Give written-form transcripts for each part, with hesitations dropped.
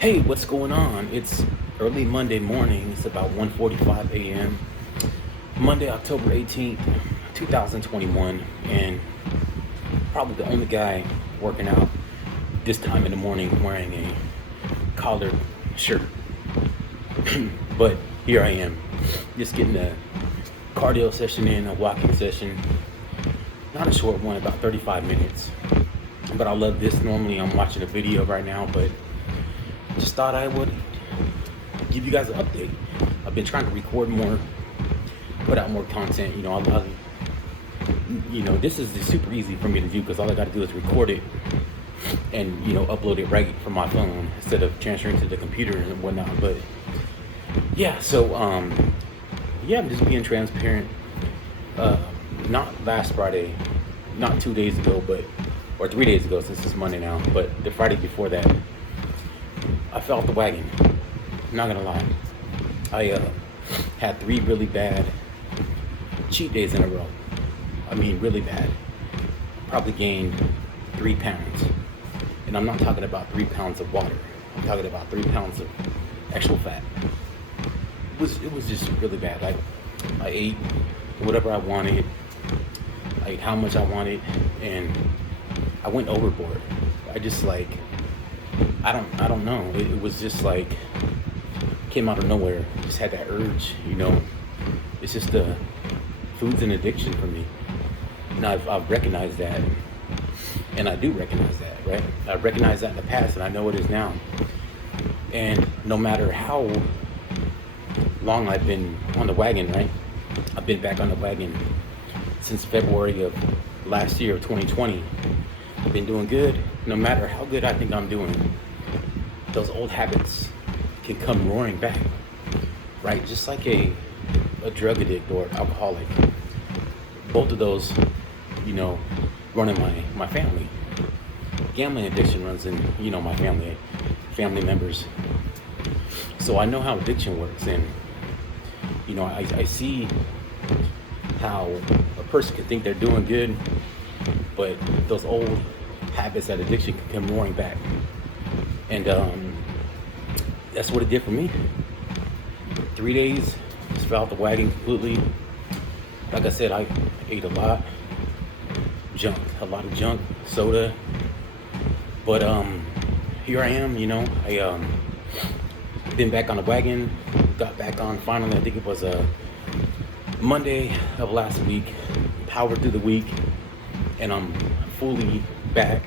Hey, what's going on? It's early Monday morning. It's about 1:45 a.m. Monday, October 18th, 2021, and probably the only guy working out this time in the morning wearing a collared shirt. But here I am, just getting a cardio session in, a walking session. Not a short one, about 35 minutes. But I love this. Normally I'm watching a video right now, but just thought I would give you guys an update. I've been trying to record more, put out more content. This is just super easy for me to do because all I got to do is record it and upload it right from my phone instead of transferring to the computer and whatnot. But yeah, so I'm just being transparent. Not last Friday, not 2 days ago, or 3 days ago since it's Monday now, but the Friday before that, I fell off the wagon. I'm not gonna lie. I had 3 really bad cheat days in a row. I mean, really bad. Probably gained 3 pounds. And I'm not talking about 3 pounds of water. I'm talking about 3 pounds of actual fat. It was just really bad. I ate whatever I wanted. I ate how much I wanted, and I went overboard. I don't know. It was just like came out of nowhere. Just had that urge, It's just food's an addiction for me. And I've recognized that, and I do recognize that, right? I recognized that in the past, and I know it is now. And no matter how long I've been on the wagon, right? I've been back on the wagon since February of last year of 2020. I've been doing good. No matter how good I think I'm doing, those old habits can come roaring back, right? Just like a drug addict or alcoholic. Both of those, run in my family. Gambling addiction runs in, my family members. So I know how addiction works, and I see how a person can think they're doing good, but those old habits, that addiction can come roaring back. And that's what it did for me. 3 days, just fell out the wagon completely. Like I said, I ate a lot of junk, soda. But here I am, I been back on the wagon, got back on finally. I think it was Monday of last week, powered through the week, and I'm fully back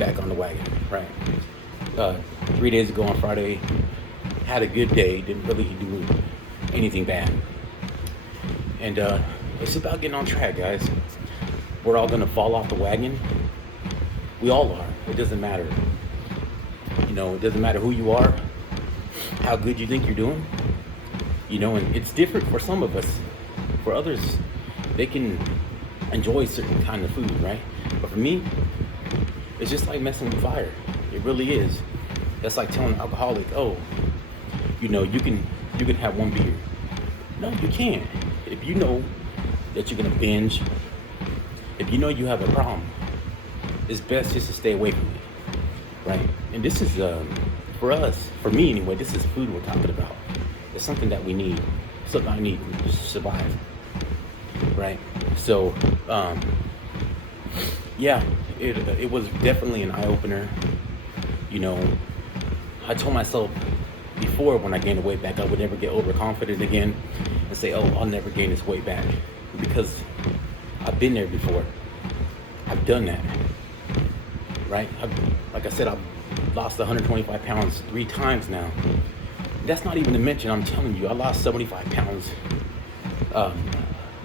on the wagon, right? 3 days ago on Friday, had a good day, didn't really do anything bad. And it's about getting on track, guys. We're all gonna fall off the wagon. We all are. It doesn't matter. It doesn't matter who you are, how good you think you're doing. And it's different for some of us. For others, they can enjoy certain kind of food, right? But for me, it's just like messing with fire. It really is. That's like telling an alcoholic, oh, you can have 1 beer. No, you can't. If you know that you're gonna binge, if you know you have a problem, it's best just to stay away from it, right? And this is for us, for me anyway. This is food we're talking about. It's something that we need, something I need to survive, right? So, it was definitely an eye-opener. I told myself before, when I gained the weight back, I would never get overconfident again and say, oh, I'll never gain this weight back, because I've been there before. I've done that, right? Like I said, I've lost 125 pounds 3 times now. That's not even to mention, I'm telling you, I lost 75 pounds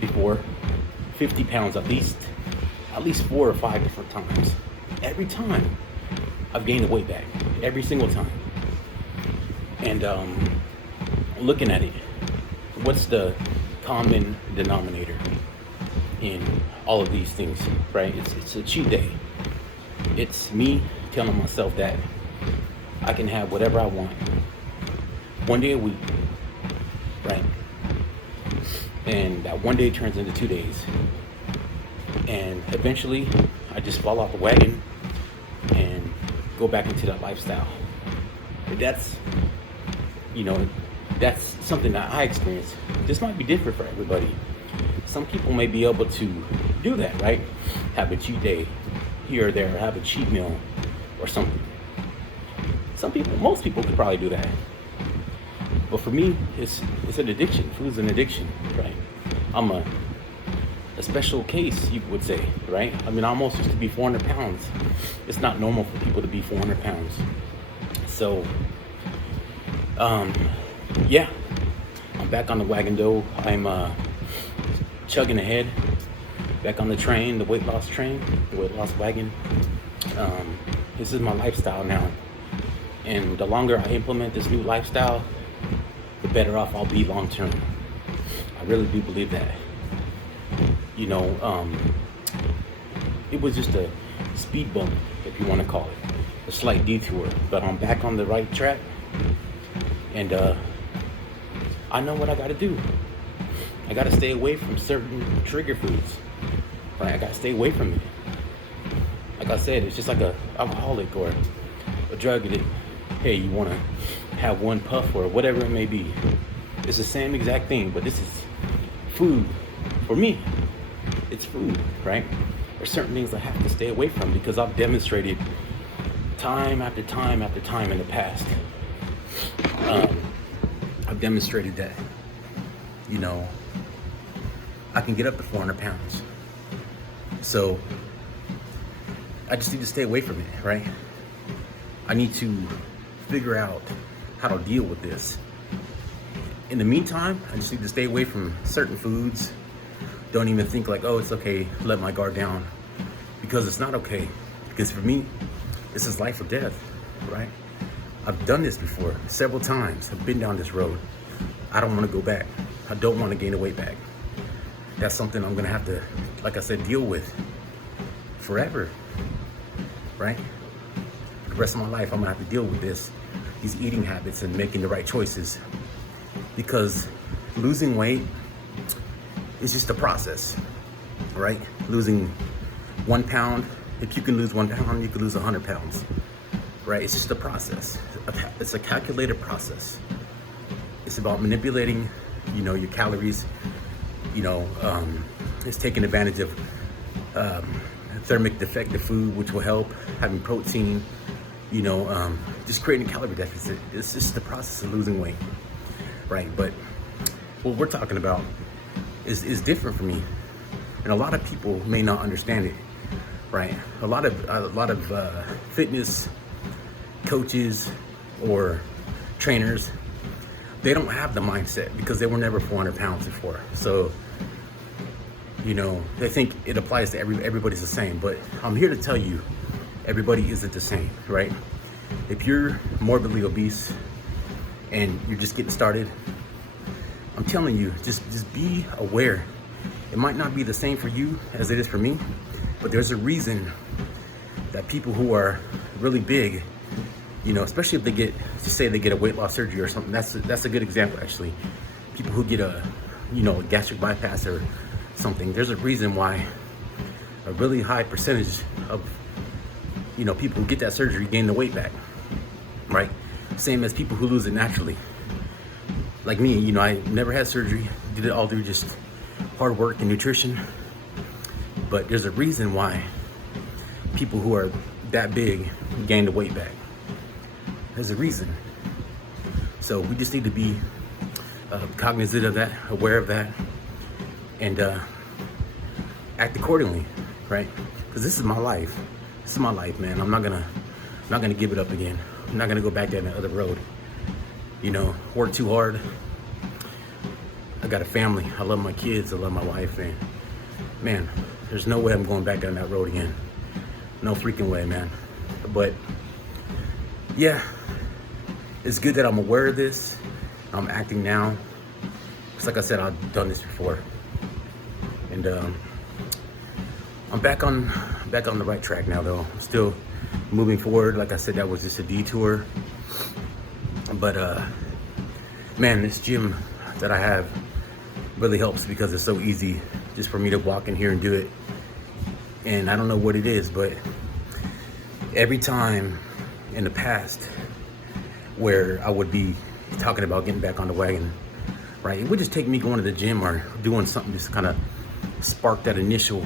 before, 50 pounds at least 4 or 5 different times. Every time I've gained the weight back, every single time. And looking at it, what's the common denominator in all of these things, right? It's a cheat day. It's me telling myself that I can have whatever I want 1 day a week, right? And that 1 day turns into 2 days. And eventually I just fall off the wagon and go back into that lifestyle. That's, you know, that's something that I experienced. This might be different for everybody. Some people may be able to do that, right? Have a cheat day here or there, or have a cheat meal or something. Most people could probably do that. But for me, it's an addiction. Food's an addiction, right? I'm a special case, you would say, right? I mean, I almost used to be 400 pounds. It's not normal for people to be 400 pounds. So, yeah, I'm back on the wagon though. I'm chugging ahead, back on the train, the weight loss train, the weight loss wagon. This is my lifestyle now. And the longer I implement this new lifestyle, the better off I'll be long term. I really do believe that. You know, it was just a speed bump, if you want to call it, a slight detour, but I'm back on the right track, and I know what I got to do. I got to stay away from certain trigger foods. Right? I got to stay away from it. Like I said, it's just like a alcoholic or a drug addict. Hey, you want to have one puff or whatever it may be. It's the same exact thing, but this is food for me. It's food, right? There's certain things I have to stay away from because I've demonstrated time after time after time in the past. I've demonstrated that, you know, I can get up to 400 pounds. So I just need to stay away from it, right? I need to figure out how to deal with this. In the meantime, I just need to stay away from certain foods. Don't even think like, oh, it's okay, let my guard down. Because it's not okay. Because for me, this is life or death, right? I've done this before several times. I've been down this road. I don't want to go back. I don't want to gain the weight back. That's something I'm gonna have to, like I said, deal with forever, right? For the rest of my life, I'm gonna have to deal with these eating habits and making the right choices. Because losing weight is just a process, right? Losing 1 pound, if you can lose 1 pound, you can lose 100 pounds, right? It's just a process. It's a calculated process. It's about manipulating, you know, your calories. You know, it's taking advantage of thermic defective food, which will help, having protein, you know, just creating a calorie deficit. It's just the process of losing weight, right? But what we're talking about is different for me, and a lot of people may not understand it, right? A lot of fitness coaches or trainers, they don't have the mindset because they were never 400 pounds before. So, you know, they think it applies to everybody's the same, but I'm here to tell you, everybody isn't the same, right? If you're morbidly obese and you're just getting started, I'm telling you, just be aware. It might not be the same for you as it is for me, but there's a reason that people who are really big, you know, especially if they get, just say they get a weight loss surgery or something, that's a good example actually. People who get a gastric bypass or something, there's a reason why a really high percentage of, you know, people who get that surgery gain the weight back, right? Same as people who lose it naturally. Like me, you know, I never had surgery, did it all through just hard work and nutrition. But there's a reason why people who are that big gain the weight back. There's a reason. So we just need to be cognizant of that, aware of that, and act accordingly, right? Because this is my life. This is my life, man. I'm not gonna give it up again. I'm not gonna go back down that other road. You know, work too hard. I got a family. I love my kids. I love my wife, and man, there's no way I'm going back down that road again. No freaking way, man. But yeah, it's good that I'm aware of this. I'm acting now. Because like I said, I've done this before. And I'm back on the right track now though. I'm still moving forward. Like I said, that was just a detour. But man, this gym that I have really helps because it's so easy just for me to walk in here and do it. And I don't know what it is, but every time in the past where I would be talking about getting back on the wagon, right? It would just take me going to the gym or doing something just to kind of spark that initial,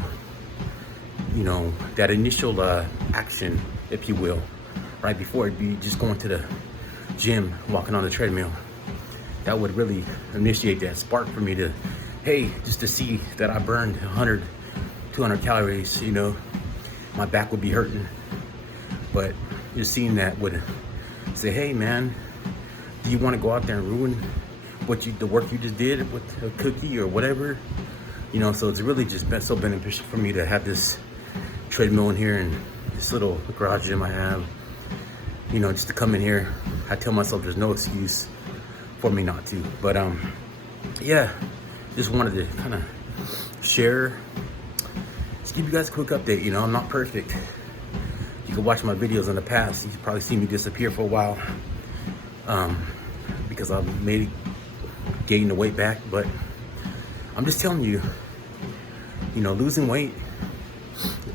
you know, that initial action, if you will, right? Before it'd be just going to the gym, walking on the treadmill. That would really initiate that spark for me to, hey, just to see that I burned 100, 200 calories, you know, my back would be hurting. But just seeing that would say, hey man, do you want to go out there and ruin the work you just did with a cookie or whatever? You know, so it's really just been so beneficial for me to have this treadmill in here and this little garage gym I have. You know, just to come in here, I tell myself there's no excuse for me not to. But yeah, just wanted to kind of share, just give you guys a quick update. You know, I'm not perfect. You can watch my videos in the past. You can probably see me disappear for a while because I've made gaining the weight back. But I'm just telling you, you know, losing weight,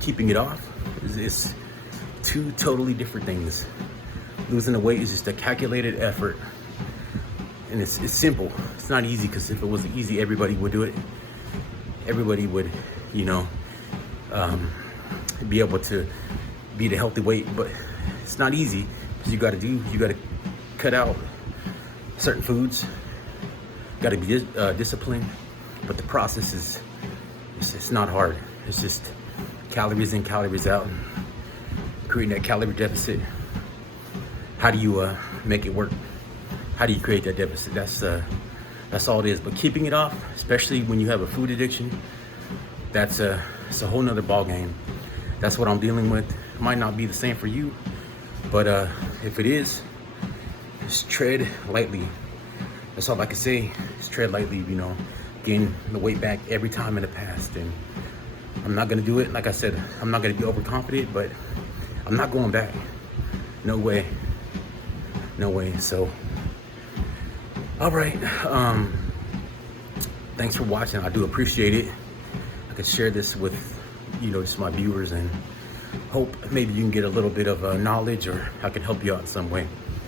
keeping it off is two totally different things. Losing the weight is just a calculated effort. And it's simple. It's not easy, because if it was easy, everybody would do it. Everybody would, you know, be able to be the healthy weight. But it's not easy, because you got to cut out certain foods. Got to be disciplined. But the process is, it's not hard. It's just calories in, calories out, creating that calorie deficit. How do you make it work? How do you create that deficit? That's all it is. But keeping it off, especially when you have a food addiction, it's a whole nother ball game. That's what I'm dealing with. It might not be the same for you, but if it is, just tread lightly. That's all I can say. Just tread lightly. You know, gain the weight back every time in the past, and I'm not gonna do it. Like I said, I'm not gonna be overconfident, but I'm not going back. No way. No way. So. All right, thanks for watching. I do appreciate it. I could share this with, you know, just my viewers, and hope maybe you can get a little bit of knowledge, or I can help you out in some way.